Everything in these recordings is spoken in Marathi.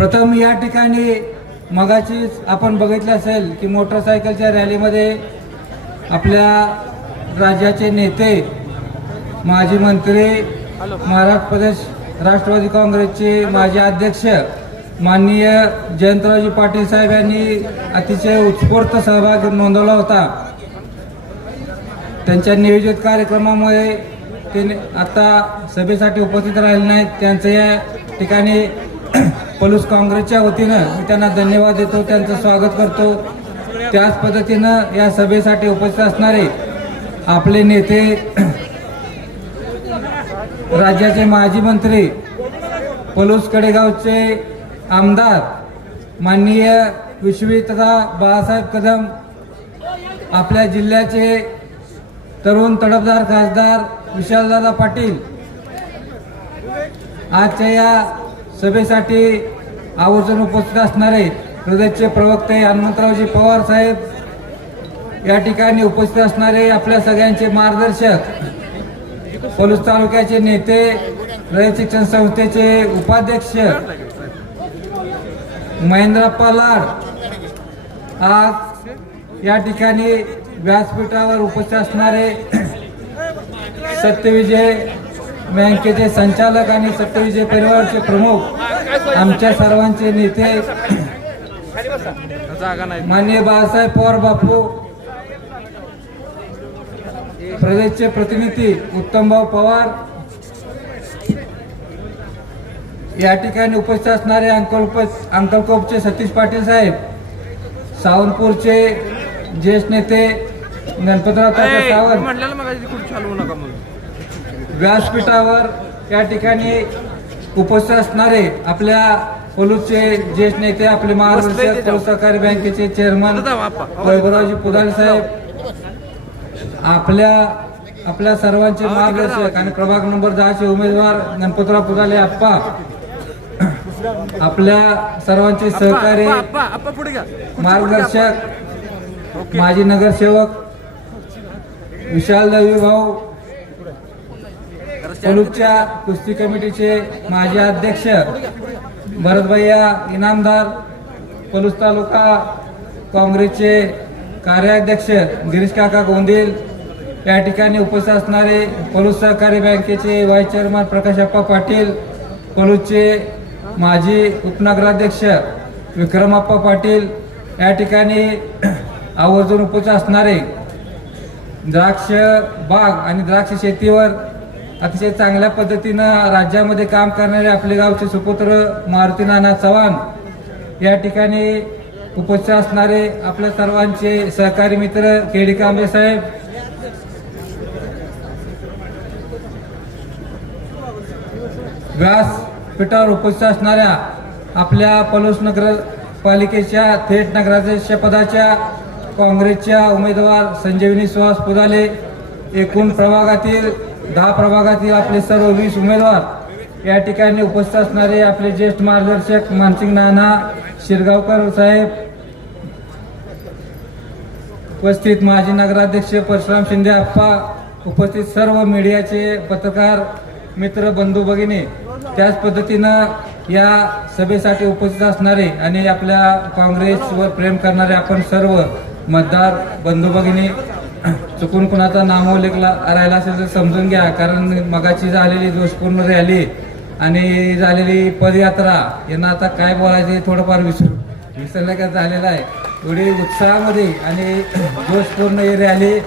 प्रथम या ठिकाणी मगाचीच आपण बघितलं असेल की मोटरसायकलच्या रॅलीमध्ये आपल्या राज्याचे नेते, माजी मंत्री, महाराष्ट्र प्रदेश राष्ट्रवादी काँग्रेसचे माजी अध्यक्ष माननीय जयंतरावजी पाटील साहेब यांनी अतिशय उत्स्फूर्त सहभाग नोंदवला होता. त्यांच्या नियोजित कार्यक्रमामुळे ते आता सभेसाठी उपस्थित राहिले नाहीत. त्यांचं या ठिकाणी पलूस काँग्रेसच्या वतीनं मी त्यांना धन्यवाद देतो, त्यांचं स्वागत करतो. त्याच पद्धतीनं या सभेसाठी उपस्थित असणारे आपले नेते, राज्याचे माजी मंत्री, पलूस कडेगावचे आमदार माननीय विश्वी तथा बाळासाहेब कदम, आपल्या जिल्ह्याचे तरुण तडफदार खासदार विशालदादा पाटील आजच्या या सभेसाठी आवर्जून उपस्थित असणारे प्रदेशचे प्रवक्ते हनुमंतरावजी पवार साहेब, या ठिकाणी उपस्थित असणारे आपल्या सगळ्यांचे मार्गदर्शक, पलूस तालुक्याचे नेते, रयत शिक्षण संस्थेचे उपाध्यक्ष महेंद्रप्पा लाड, आज या ठिकाणी व्यासपीठावर उपस्थित असणारे सत्यविजय बँकेचे संचालक आणि सत्यविजय परिवारचे प्रमुख, आमच्या सर्वांचे नेते माननीय बाळासाहेब पवार बापू, प्रदेशचे प्रतिनिधी उत्तमभाऊ पवार, या ठिकाणी उपस्थित असणारे अंकलकोपचे सतीश पाटील साहेब, सावंतपूरचे ज्येष्ठ नेते गणपतराव सावंत, व्यासपीठावर या ठिकाणी उपस्थित असणारे आपल्या पलूसचे ज्येष्ठ नेते, आपले महाराष्ट्र पलूस सहकारी बँकेचे चेअरमन वैभवरावजी पुदारे साहेब, आपल्या सर्वांचे मार्गदर्शक आणि प्रभाग नंबर 10 उमेदवार गणपतराव पुदाले आप्पा, आपल्या सर्वांचे सहकारी मार्गदर्शक माजी नगरसेवक विशाल दळवी भाऊ, पलूसच्या कुस्ती कमिटीचे माजी अध्यक्ष भरतभैया इनामदार, पलूस तालुका काँग्रेसचे कार्याध्यक्ष गिरीश काका गोंदिल, या ठिकाणी उपस्थित असणारे पलूस सहकारी बँकेचे व्हाईस चेअरमन प्रकाशप्पा पाटील, पलूसचे माजी उपनगराध्यक्ष विक्रमप्पा पाटील, या ठिकाणी आवर्जून उपस्थित असणारे द्राक्ष बाग आणि द्राक्ष शेतीवर अतिशय चांगल्या पद्धतीनं राज्यामध्ये काम करणारे आपले गावचे सुपुत्र मारुती नाना चव्हाण, या ठिकाणी उपस्थित असणारे आपल्या सर्वांचे सहकारी मित्र केडी कांबळे साहेब, व्यासपीठावर उपस्थित असणाऱ्या आपल्या पलूस नगरपालिकेच्या थेट नगराध्यक्ष पदाच्या काँग्रेसच्या उमेदवार संजीवनी सुहास पुदाले, एकूण प्रभागातील 10 प्रभागातील आपले सर्व 20 उमेदवार, या ठिकाणी उपस्थित असणारे आपले ज्येष्ठ मार्गदर्शक मानसिंग नाना शिरगावकर साहेब, उपस्थित माजी नगराध्यक्ष परशुराम शिंदे आप्पा, उपस्थित सर्व मीडियाचे पत्रकार मित्र बंधू भगिनी, त्याच पद्धतीनं या सभेसाठी उपस्थित असणारे आणि आपल्या काँग्रेसवर प्रेम करणारे आपण सर्व मतदार बंधू भगिनी, चुकून कुणाचा नामोल्लेख राहिला असेल तर समजून घ्या, कारण मगाची झालेली दोषपूर्ण रॅली आणि झालेली पदयात्रा यांना आता काय बोलायचे थोडंफार विसरण्यात झालेलं आहे. एवढी उत्साहामध्ये आणि दोषपूर्ण ही रॅली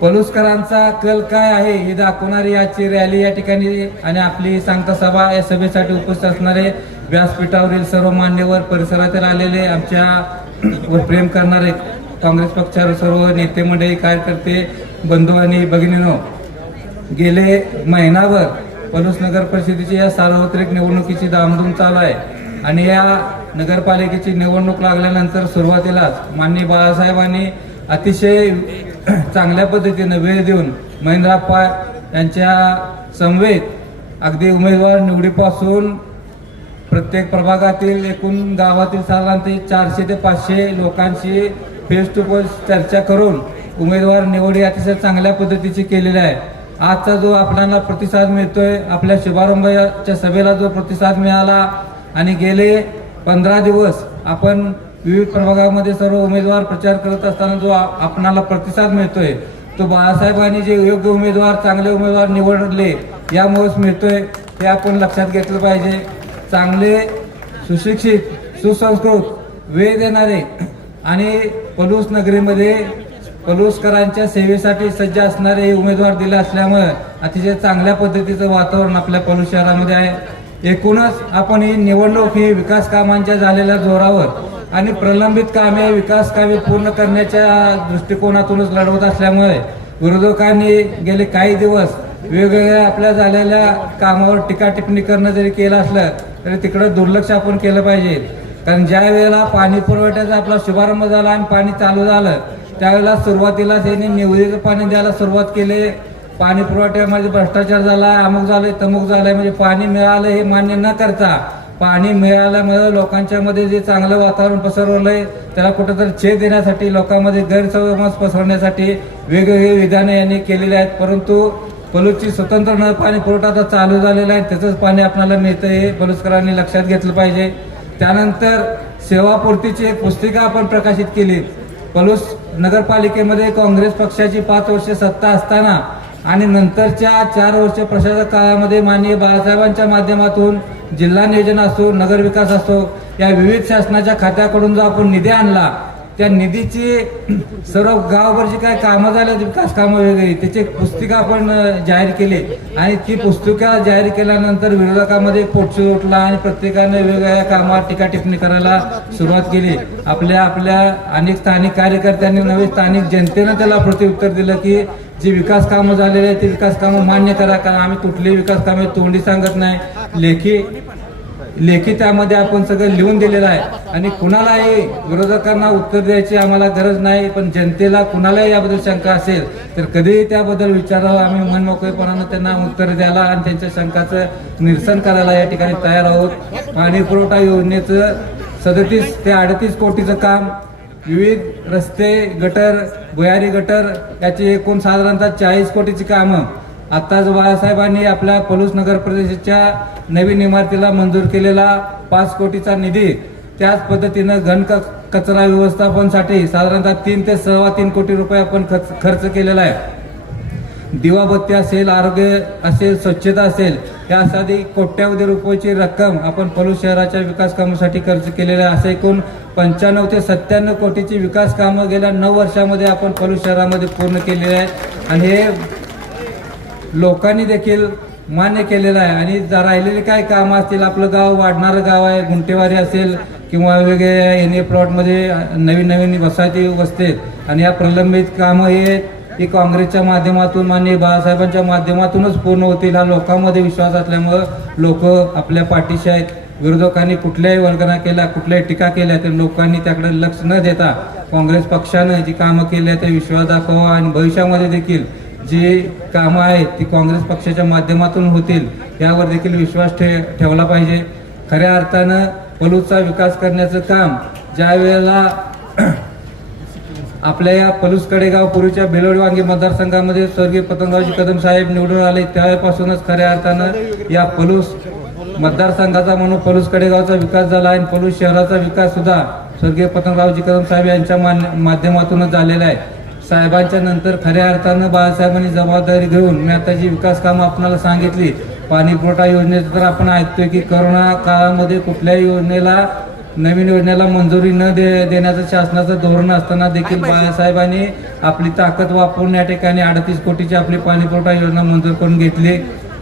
पलुसकरांचा कल काय आहे हे दाखवणारी आजची रॅली या ठिकाणी आणि आपली सांगता सभा, या सभेसाठी उपस्थित असणारे व्यासपीठावरील सर्व मान्यवर, परिसरातील आलेले आमच्या वर प्रेम करणारे काँग्रेस पक्षाचे सर्व नेते मंडळी, कार्यकर्ते बंधू आणि भगिनींनो, गेले महिनाभर पलूस नगर परिषदेची या सार्वत्रिक निवडणुकीची धामधूम चालू आहे आणि या नगरपालिकेची निवडणूक लागल्यानंतर सुरुवातीलाच माननीय बाळासाहेबांनी अतिशय चांगल्या पद्धतीने वेळ देऊन महेंद्रप्पा यांच्या समवेत अगदी उमेदवार निवडीपासून प्रत्येक प्रभागातील एकूण गावातील साधारणतः 400 ते 500 लोकांशी फेस टू फेस चर्चा करून उमेदवार निवडी अतिशय चांगल्या पद्धतीची केलेली आहे आजचा जो आपल्याला प्रतिसाद मिळतोय, आपल्या शुभारंभाच्या सभेला जो प्रतिसाद मिळाला आणि गेले 15 दिवस आपण विविध प्रभागामध्ये सर्व उमेदवार प्रचार करत असताना जो आपणाला प्रतिसाद मिळतोय तो बाळासाहेबांनी जे योग्य उमेदवार, चांगले उमेदवार निवडले यामुळेच मिळतोय, हे आपण लक्षात घेतलं पाहिजे. चांगले, सुशिक्षित, सुसंस्कृत, वेळ देणारे आणि पलूस नगरीमध्ये पलूसकरांच्या सेवेसाठी सज्ज असणारे हे उमेदवार दिले असल्यामुळे अतिशय चांगल्या पद्धतीचं वातावरण आपल्या पलूस शहरामध्ये आहे. एकूणच आपण ही निवडणूक ही विकास कामांच्या झालेल्या जोरावर आणि प्रलंबित कामे, विकास कामे पूर्ण करण्याच्या दृष्टिकोनातूनच लढवत असल्यामुळे विरोधकांनी गेले काही दिवस वेगवेगळ्या आपल्या झालेल्या कामावर टीका टिप्पणी करणं जरी केलं असलं तरी तिकडे दुर्लक्ष आपण केलं पाहिजे. कारण ज्या वेळेला पाणी पुरवठ्याचा आपला शुभारंभ झाला आणि पाणी चालू झालं त्यावेळेला सुरुवातीला त्यांनी निवडीचं पाणी द्यायला सुरुवात केली. पाणी पुरवठ्यामध्ये भ्रष्टाचार झाला, अमुक झाले, तमुक झालंय, म्हणजे पाणी मिळालं हे मान्य न करता पाणी मिळाल्यामुळे लोकांच्या मध्ये जे चांगलं वातावरण पसरवलंय त्याला कुठेतरी छेद देण्यासाठी, लोकांमध्ये गैरसमज पसरवण्यासाठी वेगवेगळे विधाने यांनी केलेली आहेत. परंतु पलूसची स्वतंत्र नळ पाणी पुरवठा आता चालू झालेला आहे, त्याचंच पाणी आपल्याला मिळतं हे पलूसकरांनी लक्षात घेतलं पाहिजे. त्यानंतर सेवापूर्तीची एक पुस्तिका आपण प्रकाशित केली. पलूस नगरपालिकेमध्ये काँग्रेस पक्षाची 5 वर्ष सत्ता असताना आणि नंतरच्या 4 वर्ष प्रशासक काळामध्ये माननीय बाळासाहेबांच्या माध्यमातून जिल्हा नियोजन असो, नगरविकास असो, या विविध शासनाच्या खात्याकडून जो आपण निधी आणला त्या निधीची सर्व गावभरची काय कामं झाले, विकास कामं वेगळी, त्याची एक पुस्तिका आपण जाहीर केली आणि ती पुस्तिका जाहीर केल्यानंतर विरोधकांमध्ये पोटशूळ उठला आणि प्रत्येकाने वेगवेगळ्या कामात टीका टिप्पणी करायला सुरुवात केली. आपल्या अनेक स्थानिक कार्यकर्त्यांनी, नवे स्थानिक जनतेनं त्याला प्रत्युत्तर दिलं की जी विकास कामं झालेली आहेत ती विकास कामं मान्य करा, कारण आम्ही कुठलीही विकास कामे तोंडी सांगत नाही, लेखी त्यामध्ये आपण सगळं लिहून दिलेलं आहे आणि कुणालाही विरोधकांना उत्तर द्यायची आम्हाला गरज नाही. पण जनतेला कुणालाही याबद्दल शंका असेल तर कधीही त्याबद्दल विचारावं. आम्ही मनमोकळेपणानं त्यांना उत्तर द्यायला आणि त्यांच्या शंकाचं निरसन करायला या ठिकाणी तयार आहोत. पाणी पुरवठा योजनेचं 37 ते 38 कोटीचं काम, विविध रस्ते, गटर, भुयारी गटर याची एकूण साधारणतः 40 कोटीची कामं आत्ताच बाळासाहेबांनी आपल्या पलूस नगर परिषदेच्या नवीन इमारतीला मंजूर केलेला 5 कोटीचा निधी, त्याच पद्धतीनं घन कचरा व्यवस्थापनासाठी साधारणतः 3 ते 3.25 कोटी रुपये आपण खर्च केलेला आहे. दिवाबत्ती असेल, आरोग्य असेल, स्वच्छता असेल, यासाठी कोट्यावधी रुपयाची रक्कम आपण पलूस शहराच्या विकास कामासाठी खर्च केलेला आहे. असे एकूण 95 ते 97 कोटीची विकास कामं गेल्या 9 वर्षामध्ये आपण पलूस शहरामध्ये पूर्ण केलेली आहेत आणि हे लोकांनी देखील मान्य केलेलं आहे. आणि राहिलेले काय कामं असतील, आपलं गाव वाढणारं गाव आहे, गुंटेवारी असेल किंवा वेगवेगळ्या एन ए प्लॉटमध्ये नवीन वसाहती वसतेत आणि या प्रलंबित कामं ही काँग्रेसच्या माध्यमातून, माननीय बाळासाहेबांच्या माध्यमातूनच पूर्ण होतील हा लोकांमध्ये विश्वास असल्यामुळं लोक आपल्या पाठीशी आहेत. विरोधकांनी कुठल्याही वल्गना केला, कुठल्याही टीका केल्या तर लोकांनी त्याकडे लक्ष न देता काँग्रेस पक्षानं जी कामं केली आहेत ते विश्वास दाखवा आणि भविष्यामध्ये देखील जी कामं आहेत ती काँग्रेस पक्षाच्या माध्यमातून होतील यावर देखील विश्वास ठेवला पाहिजे. खऱ्या अर्थानं पलूसचा विकास करण्याचं काम ज्या वेळेला आपल्या या पलूस कडेगाव पूर्वीच्या बेलोडवांगी मतदारसंघामध्ये स्वर्गीय पतंगरावजी कदम साहेब निवडून आले त्यावेळेपासूनच खऱ्या अर्थानं या पलूस मतदारसंघाचा म्हणून पलूस कडेगावचा विकास झाला आणि पलूस शहराचा विकास सुद्धा स्वर्गीय पतंगरावजी कदम साहेब यांच्या माध्यमातूनच झालेला आहे. साहेबांच्या नंतर खऱ्या अर्थानं बाळासाहेबांनी जबाबदारी घेऊन मी आता जी विकास कामं आपल्याला सांगितली, पाणी पुरवठा योजनेचं तर आपण ऐकतोय की करोना काळामध्ये कुठल्याही नवीन योजनेला मंजुरी न देण्याचं शासनाचं धोरण असताना देखील बाळासाहेबांनी आपली ताकद वापरून या ठिकाणी 38 कोटीची आपली पाणी पुरवठा योजना मंजूर करून घेतली.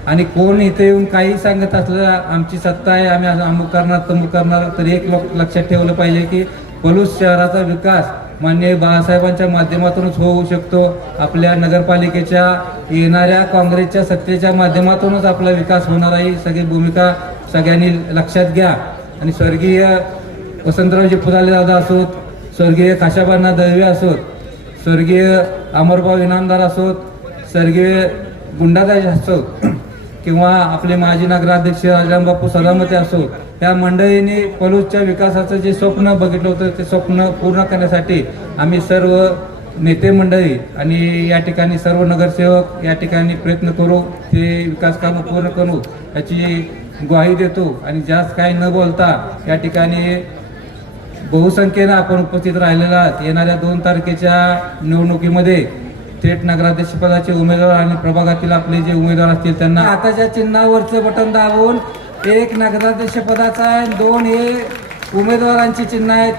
आणि कोण इथे येऊन काही सांगत असलं आमची सत्ता आहे, आम्ही अमुक करणार तमुक करणार, तर एक लक्षात ठेवलं पाहिजे की पलूस शहराचा विकास माननीय बाळासाहेबांच्या माध्यमातूनच होऊ शकतो. आपल्या नगरपालिकेच्या येणाऱ्या काँग्रेसच्या सत्तेच्या माध्यमातूनच आपला विकास होणार आहे. सगळी भूमिका सगळ्यांनी लक्षात घ्या. आणि स्वर्गीय वसंतरावजी फुलाले दादा असोत, स्वर्गीय खाशाबांना दळवे असोत, स्वर्गीय अमरभाऊ इनामदार असोत, स्वर्गीय गुंडादास असोत किंवा आपले माजी नगराध्यक्ष राजारामबापू सदामते असो, या मंडळींनी पलूसच्या विकासाचं जे स्वप्न बघितलं होतं ते स्वप्न पूर्ण करण्यासाठी आम्ही सर्व नेते मंडळी आणि या ठिकाणी सर्व नगरसेवक या ठिकाणी प्रयत्न करू, ते विकास कामं पूर्ण करू याची ग्वाही देतो. आणि जास्त काही न बोलता या ठिकाणी बहुसंख्येनं आपण उपस्थित राहिलेला आहात. येणाऱ्या 2 तारखेच्या निवडणुकीमध्ये थेट नगराध्यक्षपदाचे उमेदवार आणि प्रभागातील आपले जे उमेदवार असतील त्यांना हाताच्या चिन्हावरचं बटन दाबून, 1 नगराध्यक्ष पदाचा आहे, 2 हे उमेदवारांची चिन्ह आहे,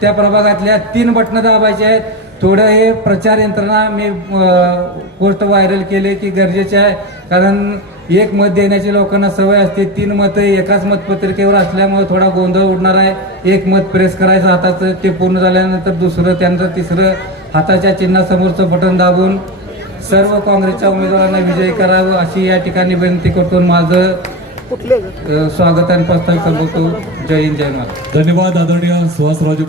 त्या प्रभागातल्या 3 बटणं दाबायचे आहेत. थोडं हे प्रचार यंत्रणा मी पोस्ट व्हायरल केले की गरजेचे आहे, कारण 1 मत देण्याची लोकांना सवय असते, 3 मतं एकाच मतपत्रिकेवर असल्यामुळे थोडा गोंधळ उडणार आहे. 1 मत प्रेस करायचं हाताचं, ते पूर्ण झाल्यानंतर दुसरं, त्यानंतर तिसरं हाताच्या चिन्हासमोरचं बटन दाबून सर्व काँग्रेसच्या उमेदवारांना विजयी करावं अशी या ठिकाणी विनंती करतो. माझं स्वागत आणि प्रस्ताव संपवतो. जय हिंद, जय महाराष्ट्र. धन्यवाद आदरणीय सुहासरावजी.